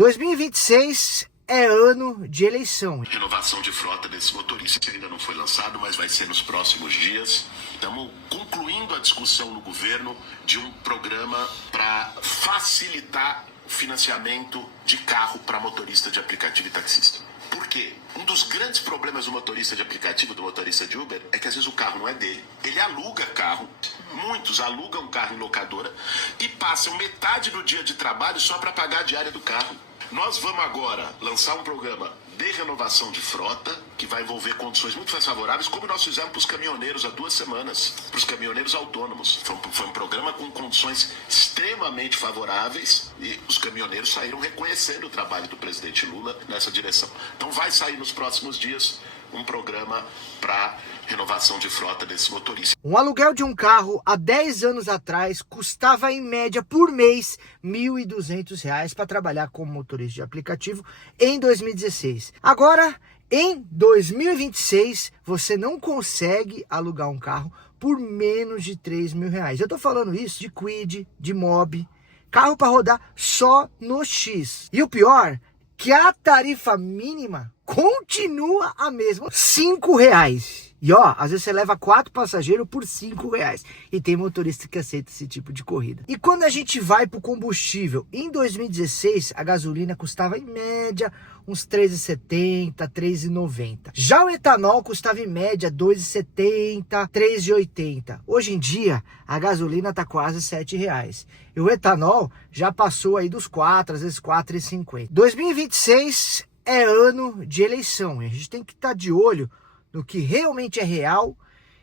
2026 é ano de eleição. Renovação de frota desses motoristas ainda não foi lançado, mas vai ser nos próximos dias. Estamos concluindo a discussão no governo de um programa para facilitar o financiamento de carro para motorista de aplicativo e taxista. Por quê? Um dos grandes problemas do motorista de aplicativo, do motorista de Uber, é que às vezes o carro não é dele. Ele aluga carro, muitos alugam carro em locadora e passam metade do dia de trabalho só para pagar a diária do carro. Nós vamos agora lançar um programa de renovação de frota, que vai envolver condições muito mais favoráveis, como nós fizemos para os caminhoneiros há 2 semanas, para os caminhoneiros autônomos. Foi um programa com condições extremamente favoráveis e os caminhoneiros saíram reconhecendo o trabalho do presidente Lula nessa direção. Então vai sair nos próximos dias um programa para renovação de frota desses motoristas. Um aluguel de um carro há 10 anos atrás custava em média por mês R$ 1.200 para trabalhar como motorista de aplicativo em 2016. Agora, em 2026, você não consegue alugar um carro por menos de R$ 3.000. Eu estou falando isso de Kwid, de Mobi, carro para rodar só no X. E o pior, que a tarifa mínima continua a mesma, R$ 5. E ó, às vezes você leva 4 passageiros por R$ 5. E tem motorista que aceita esse tipo de corrida. E quando a gente vai para o combustível, em 2016 a gasolina custava em média uns R$ 3,70, R$ 3,90. Já o etanol custava em média R$ 2,70, R$ 3,80. Hoje em dia a gasolina está quase R$ 7. E o etanol já passou aí dos 4, às vezes R$ 4,50. 2026 é ano de eleição. E a gente tem que estar de olho no que realmente é real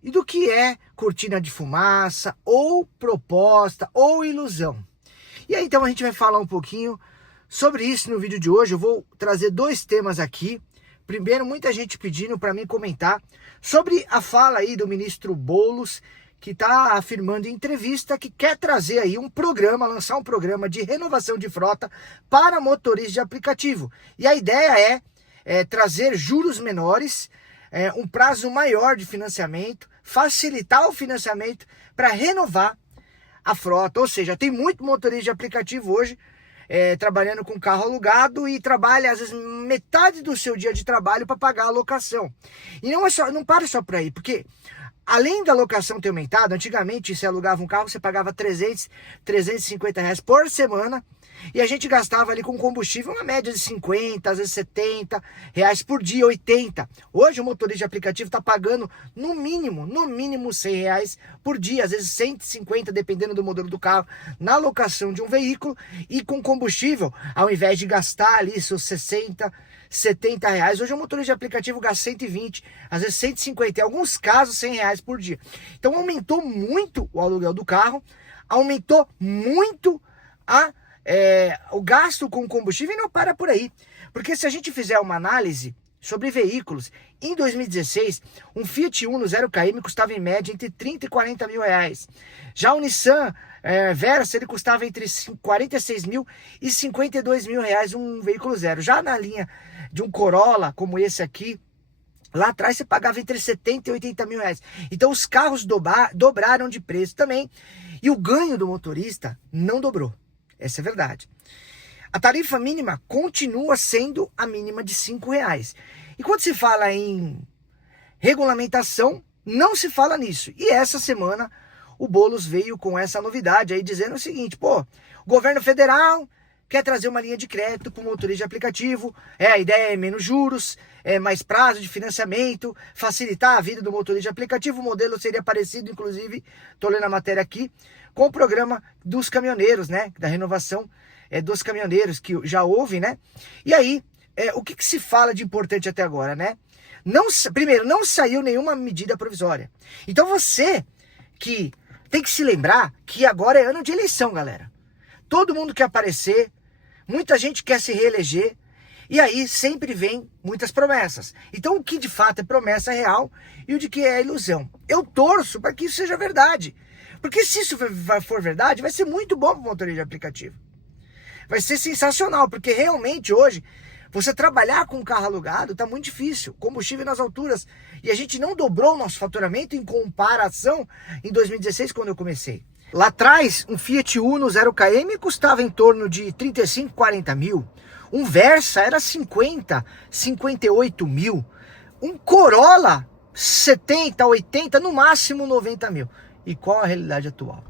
e do que é cortina de fumaça, ou proposta, ou ilusão. E aí então a gente vai falar um pouquinho sobre isso no vídeo de hoje. Eu vou trazer 2 temas aqui. Primeiro, muita gente pedindo para mim comentar sobre a fala aí do ministro Boulos, que está afirmando em entrevista que quer trazer aí um programa, lançar um programa de renovação de frota para motoristas de aplicativo. E a ideia é trazer juros menores, um prazo maior de financiamento, facilitar o financiamento para renovar a frota. Ou seja, tem muito motorista de aplicativo hoje trabalhando com carro alugado e trabalha às vezes metade do seu dia de trabalho para pagar a locação. E não para só por aí, porque além da locação ter aumentado, antigamente você alugava um carro, você pagava 300, 350 reais por semana, e a gente gastava ali com combustível uma média de 50, às vezes 70 reais por dia, 80. Hoje o motorista de aplicativo está pagando no mínimo 100 reais por dia, às vezes 150, dependendo do modelo do carro, na locação de um veículo. E com combustível, ao invés de gastar ali seus 60, 70 reais, hoje o motorista de aplicativo gasta 120, às vezes 150, em alguns casos 100 reais por dia. Então aumentou muito o aluguel do carro, aumentou muito o gasto com combustível, e não para por aí. Porque se a gente fizer uma análise sobre veículos, em 2016, um Fiat Uno 0km custava em média entre 30 e 40 mil reais. Já o Nissan Versa, ele custava entre 46 mil e 52 mil reais um veículo zero. Já na linha de um Corolla, como esse aqui, lá atrás você pagava entre 70 e 80 mil reais. Então os carros dobraram de preço também. E o ganho do motorista não dobrou. Essa é a verdade. A tarifa mínima continua sendo a mínima de R$ 5. E quando se fala em regulamentação, não se fala nisso. E essa semana o Boulos veio com essa novidade aí, dizendo o seguinte: o governo federal quer trazer uma linha de crédito para o motorista de aplicativo. A ideia é menos juros, mais prazo de financiamento, facilitar a vida do motorista de aplicativo. O modelo seria parecido, inclusive, estou lendo a matéria aqui, com o programa dos caminhoneiros, né? Da renovação dos caminhoneiros, que já houve, né? E aí, o que se fala de importante até agora, né? Primeiro, não saiu nenhuma medida provisória. Então você que tem que se lembrar que agora é ano de eleição, galera. Todo mundo quer aparecer, muita gente quer se reeleger, e aí sempre vem muitas promessas. Então o que de fato é promessa real e o de que é ilusão? Eu torço para que isso seja verdade. Porque se isso for verdade, vai ser muito bom para o motorista de aplicativo. Vai ser sensacional, porque realmente hoje você trabalhar com um carro alugado está muito difícil. Combustível nas alturas. E a gente não dobrou o nosso faturamento em comparação em 2016, quando eu comecei. Lá atrás, um Fiat Uno 0km custava em torno de 35, 40 mil. Um Versa era 50, 58 mil. Um Corolla, 70, 80, no máximo 90 mil. E qual a realidade atual?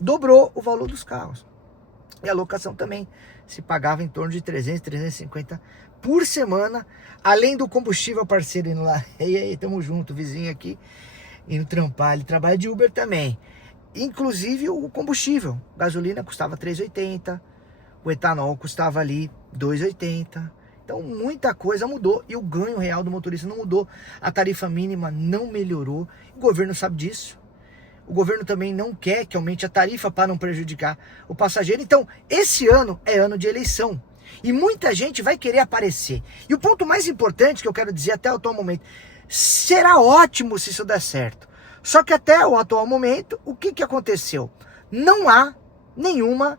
Dobrou o valor dos carros. E a locação também se pagava em torno de 300, 350 por semana, além do combustível, parceiro indo lá. E aí, tamo junto, vizinho aqui, indo trampar. Ele trabalha de Uber também. Inclusive o combustível. Gasolina custava 3,80, o etanol custava ali 2,80. Então muita coisa mudou e o ganho real do motorista não mudou. A tarifa mínima não melhorou. O governo sabe disso. O governo também não quer que aumente a tarifa para não prejudicar o passageiro. Então, esse ano é ano de eleição. E muita gente vai querer aparecer. E o ponto mais importante que eu quero dizer até o atual momento, será ótimo se isso der certo. Só que até o atual momento, o que aconteceu? Não há nenhuma...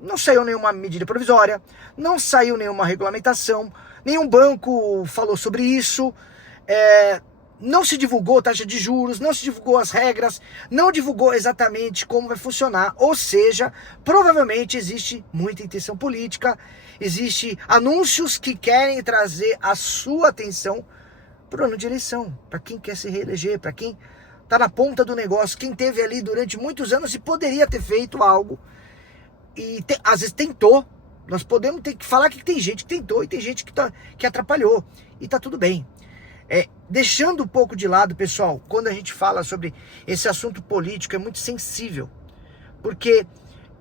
não saiu nenhuma medida provisória, não saiu nenhuma regulamentação, nenhum banco falou sobre isso, não se divulgou taxa de juros, não se divulgou as regras, não divulgou exatamente como vai funcionar, ou seja, provavelmente existe muita intenção política, existe anúncios que querem trazer a sua atenção para o ano de eleição, para quem quer se reeleger, para quem está na ponta do negócio, quem teve ali durante muitos anos e poderia ter feito algo, e às vezes tentou. Nós podemos ter que falar que tem gente que tentou e tem gente que atrapalhou, e tá tudo bem. Deixando um pouco de lado, pessoal, quando a gente fala sobre esse assunto político, é muito sensível, porque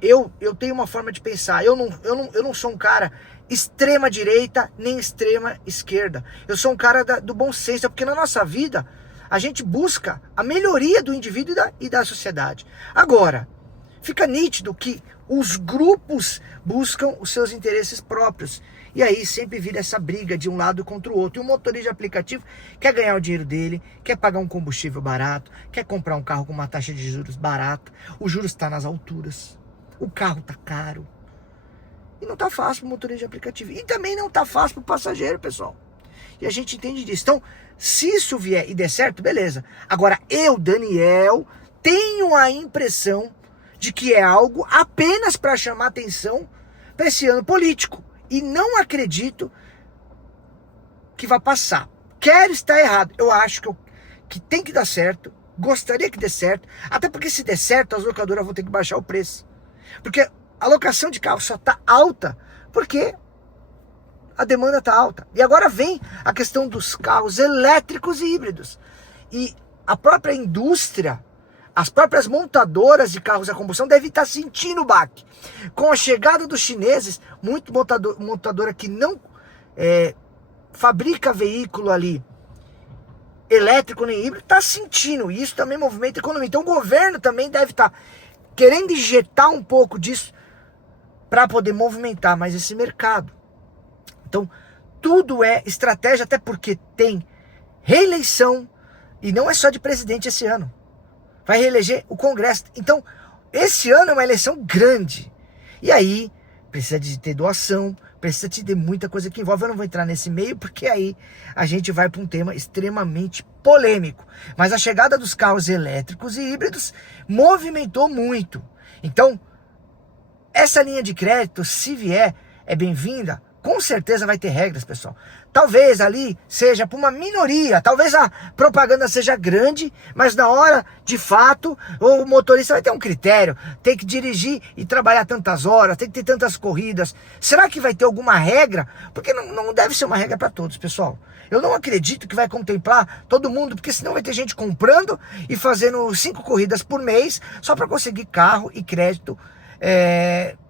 eu tenho uma forma de pensar. Eu não sou um cara extrema direita nem extrema esquerda. Eu sou um cara do bom senso, porque na nossa vida a gente busca a melhoria do indivíduo e da sociedade. Agora, fica nítido que os grupos buscam os seus interesses próprios. E aí sempre vira essa briga de um lado contra o outro. E o motorista de aplicativo quer ganhar o dinheiro dele, quer pagar um combustível barato, quer comprar um carro com uma taxa de juros barata. O juros está nas alturas. O carro está caro. E não está fácil para o motorista de aplicativo. E também não está fácil para o passageiro, pessoal. E a gente entende disso. Então, se isso vier e der certo, beleza. Agora, eu, Daniel, tenho a impressão de que é algo apenas para chamar atenção para esse ano político. E não acredito que vai passar. Quero estar errado. Eu acho que tem que dar certo. Gostaria que dê certo. Até porque se der certo, as locadoras vão ter que baixar o preço. Porque a locação de carro só está alta porque a demanda está alta. E agora vem a questão dos carros elétricos e híbridos. E a própria indústria, as próprias montadoras de carros a combustão devem estar sentindo o baque. Com a chegada dos chineses, muito montadora que não fabrica veículo ali elétrico nem híbrido, está sentindo. E isso também movimenta a economia. Então o governo também deve estar querendo injetar um pouco disso para poder movimentar mais esse mercado. Então tudo é estratégia, até porque tem reeleição, e não é só de presidente esse ano. Vai reeleger o Congresso. Então, esse ano é uma eleição grande. E aí, precisa de ter doação, precisa de ter muita coisa que envolve. Eu não vou entrar nesse meio, porque aí a gente vai para um tema extremamente polêmico. Mas a chegada dos carros elétricos e híbridos movimentou muito. Então, essa linha de crédito, se vier, é bem-vinda. Com certeza vai ter regras, pessoal. Talvez ali seja para uma minoria, talvez a propaganda seja grande, mas na hora, de fato, o motorista vai ter um critério. Tem que dirigir e trabalhar tantas horas, tem que ter tantas corridas. Será que vai ter alguma regra? Porque não deve ser uma regra para todos, pessoal. Eu não acredito que vai contemplar todo mundo, porque senão vai ter gente comprando e fazendo 5 corridas por mês só para conseguir carro e crédito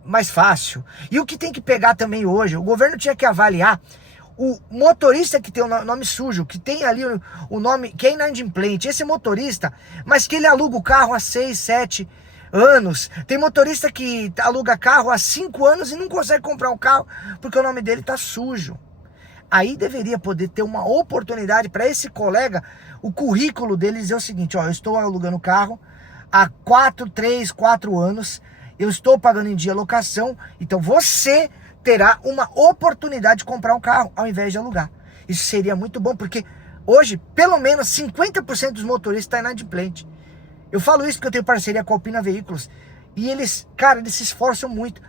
mais fácil. E o que tem que pegar também hoje, o governo tinha que avaliar o motorista que tem o nome sujo, que tem ali o nome, que é inadimplente, esse motorista, mas que ele aluga o carro há 6, 7 anos. Tem motorista que aluga carro há 5 anos e não consegue comprar um carro porque o nome dele está sujo. Aí deveria poder ter uma oportunidade para esse colega, o currículo dele dizer o seguinte: ó, eu estou alugando carro há 3, 4 anos, eu estou pagando em dia a locação, então você terá uma oportunidade de comprar um carro ao invés de alugar. Isso seria muito bom, porque hoje, pelo menos 50% dos motoristas está inadimplente. Eu falo isso porque eu tenho parceria com a Alpina Veículos, e eles, cara, eles se esforçam muito.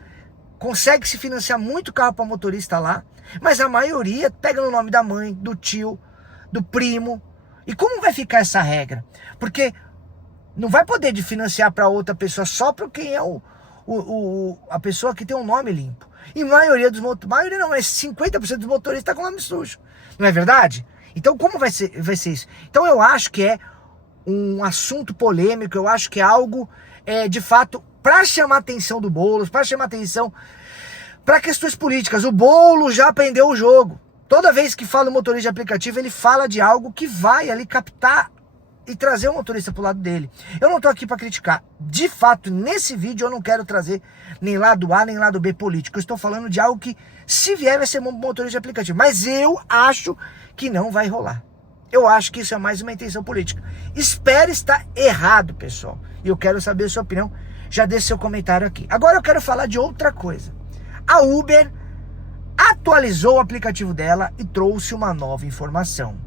consegue se financiar muito carro para motorista lá, mas a maioria pega no nome da mãe, do tio, do primo. E como vai ficar essa regra? Porque não vai poder de financiar para outra pessoa só para quem é a pessoa que tem um nome limpo. E maioria dos motoristas, maioria não, mas 50% dos motoristas está com nome sujo. Não é verdade? Então como vai ser isso? Então eu acho que é um assunto polêmico, eu acho que é algo, de fato, para chamar a atenção do Boulos, para chamar a atenção para questões políticas. O Boulos já aprendeu o jogo. Toda vez que fala o motorista de aplicativo, ele fala de algo que vai ali captar e trazer o motorista pro lado dele. Eu não tô aqui para criticar. De fato, nesse vídeo eu não quero trazer nem lado A, nem lado B político. Eu estou falando de algo que, se vier, vai ser motorista de aplicativo. Mas eu acho que não vai rolar. Eu acho que isso é mais uma intenção política. Espero estar errado, pessoal. E eu quero saber a sua opinião. Já deixe seu comentário aqui. Agora eu quero falar de outra coisa. A Uber atualizou o aplicativo dela e trouxe uma nova informação.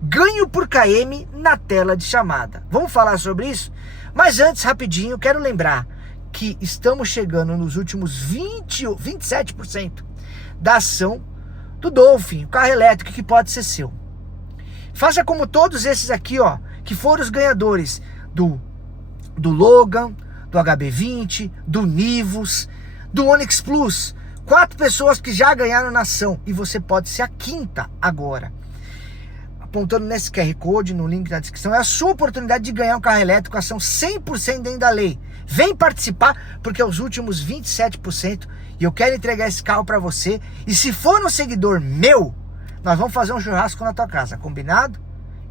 Ganho por KM na tela de chamada. Vamos falar sobre isso? Mas antes, rapidinho, quero lembrar que estamos chegando nos últimos 27% da ação do Dolphin, o carro elétrico que pode ser seu. Faça como todos esses aqui, ó, que foram os ganhadores do Logan, do HB20, do Nivus, do Onix Plus. 4 pessoas que já ganharam na ação e você pode ser a quinta agora. Apontando nesse QR Code, no link na descrição, é a sua oportunidade de ganhar um carro elétrico com ação 100% dentro da lei. Vem participar, porque é os últimos 27% e eu quero entregar esse carro para você. E se for um seguidor meu, nós vamos fazer um churrasco na tua casa, combinado?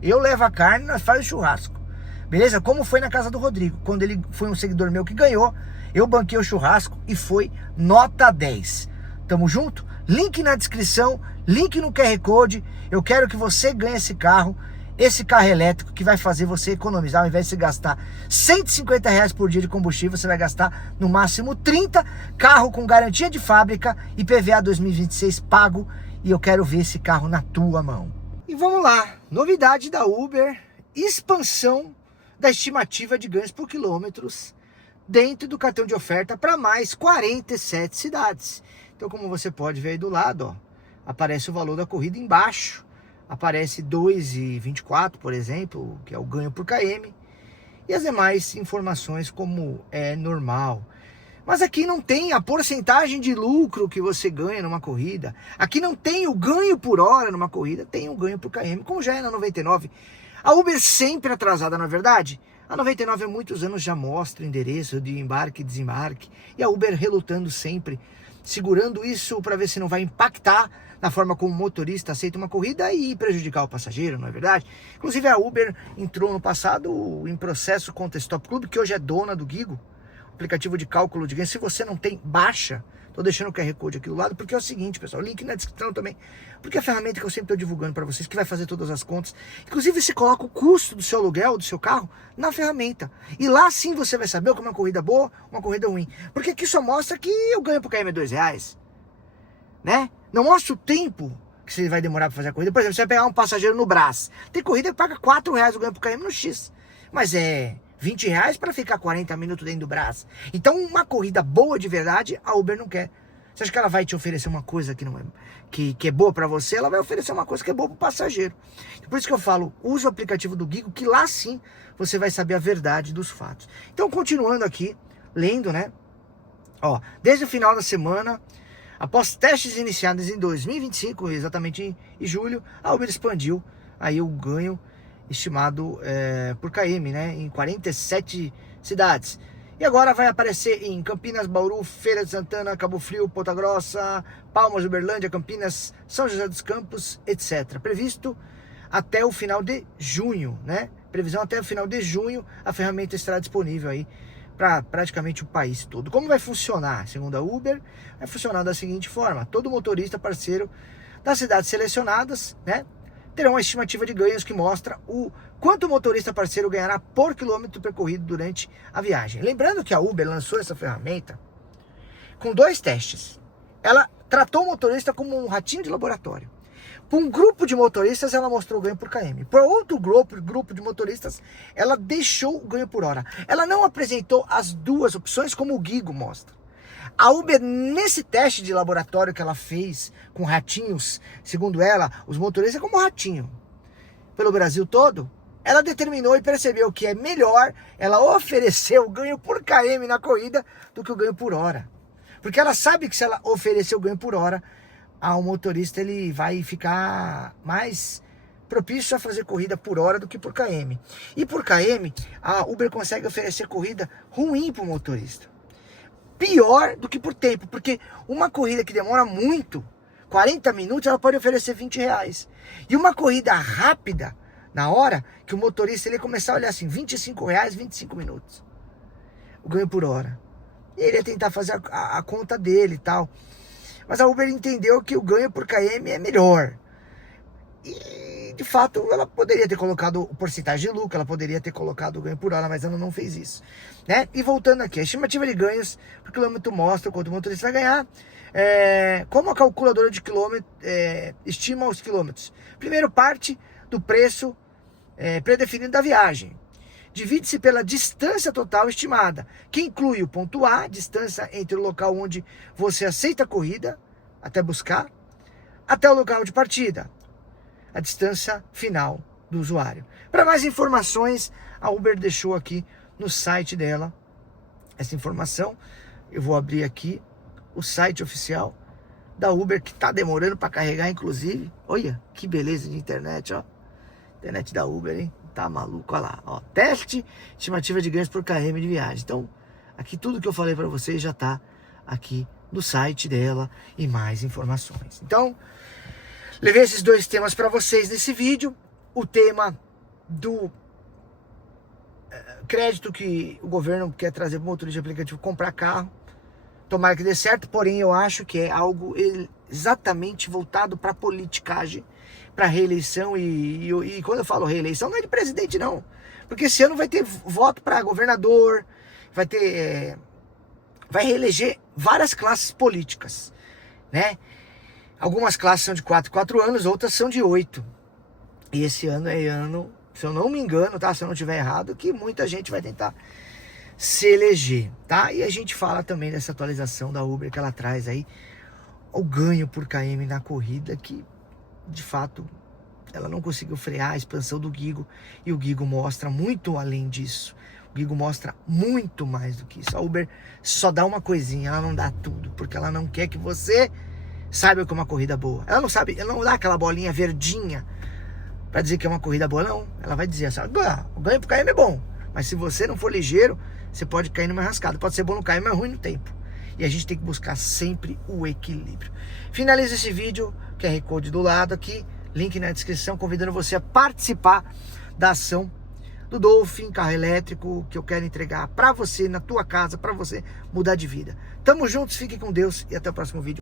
Eu levo a carne e nós fazemos churrasco. Beleza? Como foi na casa do Rodrigo, quando ele foi um seguidor meu que ganhou, eu banquei o churrasco e foi nota 10. Tamo junto? Link na descrição, link no QR Code. Eu quero que você ganhe esse carro elétrico que vai fazer você economizar. Ao invés de você gastar R$150 por dia de combustível, você vai gastar no máximo 30. Carro com garantia de fábrica, IPVA 2026 pago. E eu quero ver esse carro na tua mão. E vamos lá, novidade da Uber, expansão da estimativa de ganhos por quilômetros dentro do cartão de oferta para mais 47 cidades. Então, como você pode ver aí do lado, ó, aparece o valor da corrida embaixo, aparece 2,24, por exemplo, que é o ganho por KM, e as demais informações como é normal. Mas aqui não tem a porcentagem de lucro que você ganha numa corrida, aqui não tem o ganho por hora numa corrida, tem o ganho por KM, como já é na 99. A Uber sempre atrasada, na verdade. A 99 há muitos anos já mostra o endereço de embarque e desembarque, e a Uber relutando sempre, segurando isso para ver se não vai impactar na forma como o motorista aceita uma corrida e prejudicar o passageiro, não é verdade? Inclusive a Uber entrou no passado em processo contra a Stop Club, que hoje é dona do Gigo, aplicativo de cálculo de ganho. Se você não tem, baixa. Tô deixando o QR Code aqui do lado, porque é o seguinte, pessoal, link na descrição também, porque é a ferramenta que eu sempre estou divulgando para vocês, que vai fazer todas as contas. Inclusive, você coloca o custo do seu aluguel, do seu carro, na ferramenta. E lá sim você vai saber o que é uma corrida boa, uma corrida ruim. Porque aqui só mostra que eu ganho por KM é R$2, né? Não mostra o tempo que você vai demorar para fazer a corrida. Por exemplo, você vai pegar um passageiro no Brás. Tem corrida que paga R$4 o ganho por KM no X. Mas é R$20 para ficar 40 minutos dentro do Brás. Então, uma corrida boa de verdade, a Uber não quer. Você acha que ela vai te oferecer uma coisa que não é, que é boa para você? Ela vai oferecer uma coisa que é boa para o passageiro. Por isso que eu falo, use o aplicativo do Gigo, que lá sim você vai saber a verdade dos fatos. Então, continuando aqui, lendo, né? Ó, desde o final da semana, após testes iniciados em 2025, exatamente em julho, a Uber expandiu aí o ganho estimado por KM, né, em 47 cidades. E agora vai aparecer em Campinas, Bauru, Feira de Santana, Cabo Frio, Ponta Grossa, Palmas, Uberlândia, Campinas, São José dos Campos, etc. Previsto até o final de junho, né? Previsão até o final de junho, a ferramenta estará disponível aí para praticamente o país todo. Como vai funcionar? Segundo a Uber, vai funcionar da seguinte forma: todo motorista parceiro das cidades selecionadas, né, terão uma estimativa de ganhos que mostra o quanto o motorista parceiro ganhará por quilômetro percorrido durante a viagem. Lembrando que a Uber lançou essa ferramenta com 2 testes. Ela tratou o motorista como um ratinho de laboratório. Para um grupo de motoristas, ela mostrou o ganho por KM. Para outro grupo de motoristas, ela deixou o ganho por hora. Ela não apresentou as duas opções como o Gigo mostra. A Uber, nesse teste de laboratório que ela fez com ratinhos, segundo ela, os motoristas como ratinho, pelo Brasil todo, ela determinou e percebeu que é melhor ela oferecer o ganho por km na corrida do que o ganho por hora. Porque ela sabe que se ela oferecer o ganho por hora, o motorista ele vai ficar mais propício a fazer corrida por hora do que por km. E por km, a Uber consegue oferecer corrida ruim para o motorista. Pior do que por tempo, porque uma corrida que demora muito, 40 minutos, ela pode oferecer R$20. E uma corrida rápida, na hora, que o motorista ele começar a olhar assim, R$25, 25 minutos. O ganho por hora. E ele ia tentar fazer a conta dele e tal. Mas a Uber entendeu que o ganho por km é melhor. E, de fato, ela poderia ter colocado o porcentagem de lucro, ela poderia ter colocado o ganho por hora, mas ela não fez isso. Né? E voltando aqui, a estimativa de ganhos por quilômetro mostra quanto o motorista vai ganhar. Como a calculadora de quilômetro estima os quilômetros? Primeiro, parte do preço predefinido da viagem. Divide-se pela distância total estimada, que inclui o ponto A, distância entre o local onde você aceita a corrida, até buscar, até o local de partida, a distância final do usuário. Para mais informações, a Uber deixou aqui no site dela essa informação. Eu vou abrir aqui o site oficial da Uber, que está demorando para carregar, inclusive. Olha, que beleza de internet, ó. Internet da Uber, hein? Tá maluco, olha lá, ó. Teste, estimativa de ganhos por km de viagem. Então, aqui tudo que eu falei para vocês já tá aqui no site dela e mais informações. Então, levei esses dois temas para vocês nesse vídeo. O tema do crédito que o governo quer trazer para o motorista de aplicativo comprar carro. Tomara que dê certo, porém eu acho que é algo exatamente voltado para politicagem, para reeleição, e quando eu falo reeleição não é de presidente não, porque esse ano vai ter voto para governador, vai reeleger várias classes políticas, né? Algumas classes são de 4 anos, outras são de 8, e esse ano é ano, se eu não me engano, tá? Se eu não estiver errado, que muita gente vai tentar se eleger, tá? E a gente fala também dessa atualização da Uber que ela traz aí, o ganho por km na corrida, que de fato ela não conseguiu frear a expansão do Gigo, e o Gigo mostra muito além disso. O Gigo mostra muito mais do que isso. A Uber só dá uma coisinha, ela não dá tudo, porque ela não quer que você saiba que é uma corrida boa. Ela não sabe, ela não dá aquela bolinha verdinha para dizer que é uma corrida boa, não. Ela vai dizer assim, o ganho por km é bom, mas se você não for ligeiro, você pode cair numa rascada. Pode ser bom no km, mas ruim no tempo. E a gente tem que buscar sempre o equilíbrio. Finaliza esse vídeo, QR Code do lado aqui, link na descrição, convidando você a participar da ação do Dolphin, carro elétrico, que eu quero entregar para você, na tua casa, para você mudar de vida. Tamo juntos, fiquem com Deus e até o próximo vídeo.